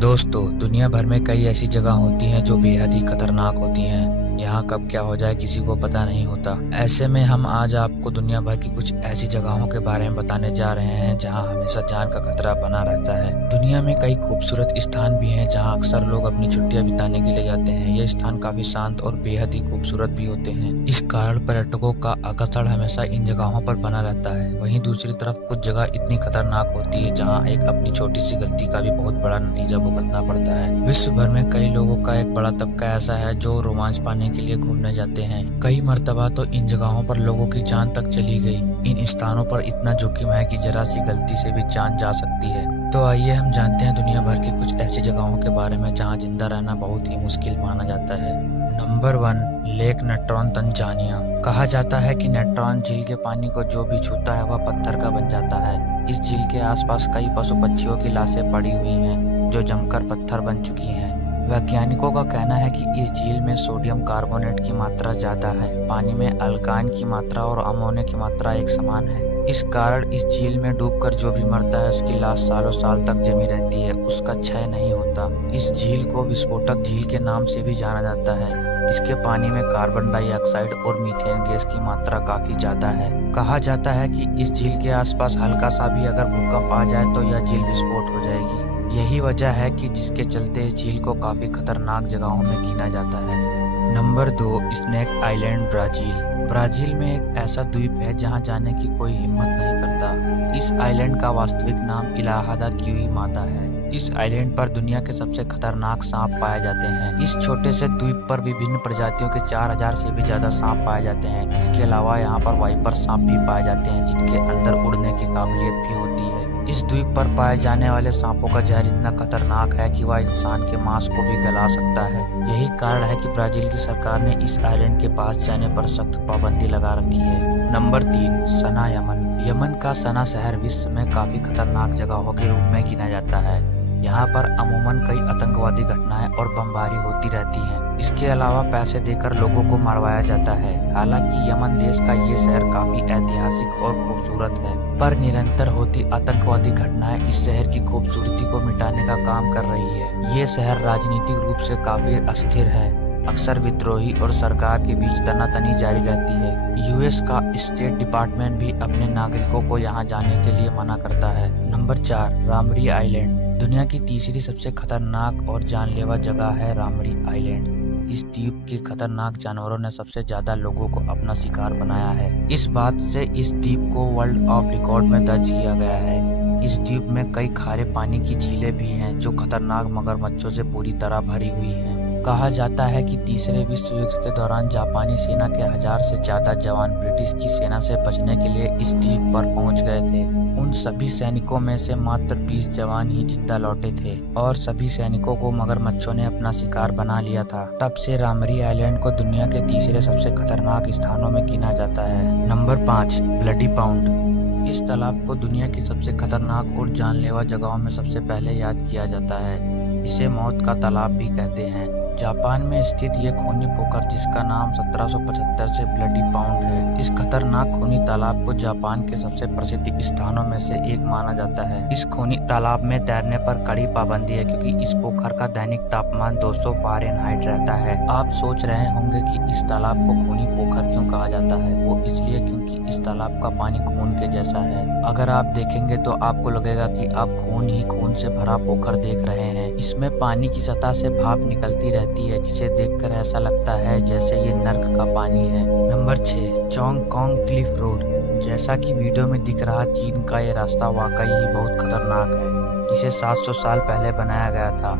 दोस्तों, दुनिया भर में कई ऐसी जगह होती हैं जो बेहद ही खतरनाक होती हैं। यहाँ कब क्या हो जाए किसी को पता नहीं होता। ऐसे में हम आज आपको दुनिया भर की कुछ ऐसी जगहों के बारे में बताने जा रहे हैं जहाँ हमेशा जान का खतरा बना रहता है। दुनिया में कई खूबसूरत स्थान भी हैं जहाँ अक्सर लोग अपनी छुट्टियां बिताने के लिए जाते हैं। ये स्थान काफी शांत और बेहद ही खूबसूरत भी होते हैं। इस कारण पर्यटकों का आकर्षण हमेशा इन जगहों पर बना रहता है। वहीं दूसरी तरफ कुछ जगह इतनी खतरनाक होती है जहाँ एक अपनी छोटी सी गलती का भी बहुत बड़ा नतीजा भुगतना पड़ता है। विश्व भर में कई लोगों का एक बड़ा तबका ऐसा है जो रोमांच पाने के लिए घूमने जाते हैं। कई मर्तबा तो इन जगहों पर लोगों की जान तक चली गई। इन स्थानों पर इतना जोखिम है कि जरा सी गलती से भी जान जा सकती है। तो आइए हम जानते हैं दुनिया भर की कुछ ऐसी जगहों के बारे में जहां जिंदा रहना बहुत ही मुश्किल माना जाता है। Number 1, lake Natron, Tanzania. कहा जाता है कि नेट्रॉन झील के पानी को जो भी छूता है वह पत्थर का बन जाता है। इस झील के आसपास कई पशु पक्षियों की लाशें पड़ी हुई हैं जो जमकर पत्थर बन चुकी हैं। वैज्ञानिकों का कहना है कि इस झील में सोडियम कार्बोनेट की मात्रा ज्यादा है। पानी में अल्काइन की मात्रा और अमोनिया की मात्रा एक समान है। इस कारण इस झील में डूबकर जो भी मरता है उसकी लाश सालों साल तक जमी रहती है, उसका क्षय नहीं होता। इस झील को विस्फोटक झील के नाम से भी जाना जाता है। इसके पानी में कार्बन डाइऑक्साइड और मीथेन गैस की मात्रा काफी ज्यादा है। कहा जाता है कि इस झील के आसपास हल्का सा भी अगर भूकंप आ जाए तो यह झील विस्फोट हो जाएगी। यही वजह है कि जिसके चलते इस झील को काफी खतरनाक जगहों में गिना जाता है। Number 2, snake island, Brazil. Brazil में एक ऐसा द्वीप है जहां जाने की कोई हिम्मत नहीं करता। इस आइलैंड का वास्तविक नाम इलाहादा क्यूई माता है। इस आइलैंड पर दुनिया के सबसे खतरनाक सांप पाए जाते हैं। इस छोटे से द्वीप पर विभिन्न प्रजातियों के 4000 से भी ज्यादा सांप पाए जाते हैं। इसके अलावा यहाँ पर वाइपर सांप भी पाए जाते हैं जिनके अंदर उड़ने की काबिलियत भी होती है। इस द्वीप पर पाए जाने वाले सांपों का जहर इतना खतरनाक है कि वह इंसान के मांस को भी गला सकता है। यही कारण है कि ब्राजील की सरकार ने इस आइलैंड के पास जाने पर सख्त पाबंदी लगा रखी है। नंबर 3, सना, यमन। यमन का सना शहर विश्व में काफी खतरनाक जगहों के रूप में गिना जाता है। यहाँ पर अमूमन कई आतंकवादी घटनाएं और बमबारी होती रहती हैं। इसके अलावा पैसे देकर लोगों को मरवाया जाता है। हालांकि यमन देश का ये शहर काफी ऐतिहासिक और खूबसूरत है, पर निरंतर होती आतंकवादी घटनाएं इस शहर की खूबसूरती को मिटाने का काम कर रही है। ये शहर राजनीतिक रूप से काफी अस्थिर है। अक्सर विद्रोही और सरकार के बीच तनातनी जारी रहती है। यूएस का स्टेट डिपार्टमेंट भी अपने नागरिकों को यहाँ जाने के लिए मना करता है। नंबर 4, रामरी आइलैंड। दुनिया की तीसरी सबसे खतरनाक और जानलेवा जगह है रामरी आइलैंड। इस द्वीप के खतरनाक जानवरों ने सबसे ज्यादा लोगों को अपना शिकार बनाया है। इस बात से इस द्वीप को वर्ल्ड ऑफ रिकॉर्ड में दर्ज किया गया है। इस द्वीप में कई खारे पानी की झीलें भी हैं जो खतरनाक मगरमच्छों से पूरी तरह भरी हुई हैं। कहा जाता है कि तीसरे विश्व युद्ध के दौरान जापानी सेना के 1000 से ज्यादा जवान ब्रिटिश की सेना से बचने के लिए इस द्वीप पर पहुंच गए थे। उन सभी सैनिकों में से मात्र 20 जवान ही जिंदा लौटे थे और सभी सैनिकों को मगरमच्छों ने अपना शिकार बना लिया था। तब से रामरी आइलैंड को दुनिया के तीसरे सबसे खतरनाक स्थानों में गिना जाता है। Number 5, bloody pound. इस तालाब को दुनिया की सबसे खतरनाक और जानलेवा जगहों में सबसे पहले याद किया जाता है। इसे मौत का तालाब भी कहते हैं। जापान में स्थित ये खूनी पोखर जिसका नाम 1775 से ब्लडी पाउंड है। इस खतरनाक खूनी तालाब को जापान के सबसे प्रसिद्ध स्थानों में से एक माना जाता है। इस खूनी तालाब में तैरने पर कड़ी पाबंदी है क्योंकि इस पोखर का दैनिक तापमान 200 फ़ारेनहाइट रहता है। आप सोच रहे होंगे कि इस तालाब को खूनी पोखर क्यों कहा जाता है। वो इसलिए क्योंकि इस तालाब का पानी खून के जैसा है। अगर आप देखेंगे तो आपको लगेगा कि आप खून ही खून से भरा पोखर देख रहे हैं। इसमें पानी की सतह से भाप निकलती रहती है जिसे देखकर ऐसा लगता है जैसे ये नर्क का पानी है। नंबर 6, चोंग कोंग क्लिफ रोड। जैसा कि वीडियो में दिख रहा चीन का ये रास्ता वाकई ही बहुत खतरनाक है। इसे 700 साल पहले बनाया गया था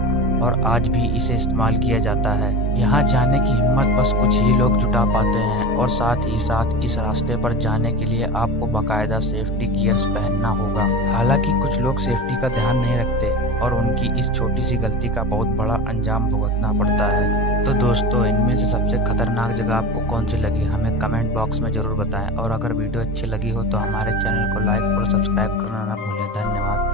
और आज भी इसे इस्तेमाल किया जाता है। यहाँ जाने की हिम्मत बस कुछ ही लोग जुटा पाते हैं और साथ ही साथ इस रास्ते पर जाने के लिए आपको बाकायदा सेफ्टी गियर्स पहनना होगा। हालांकि कुछ लोग सेफ्टी का ध्यान नहीं रखते और उनकी इस छोटी सी गलती का बहुत बड़ा अंजाम भुगतना पड़ता है। तो दोस्तों, इनमें से सबसे खतरनाक जगह आपको कौन सी लगी हमें कमेंट बॉक्स में जरूर बताएं और अगर वीडियो अच्छी लगी हो तो हमारे चैनल को लाइक और सब्सक्राइब करना ना भूलें। धन्यवाद।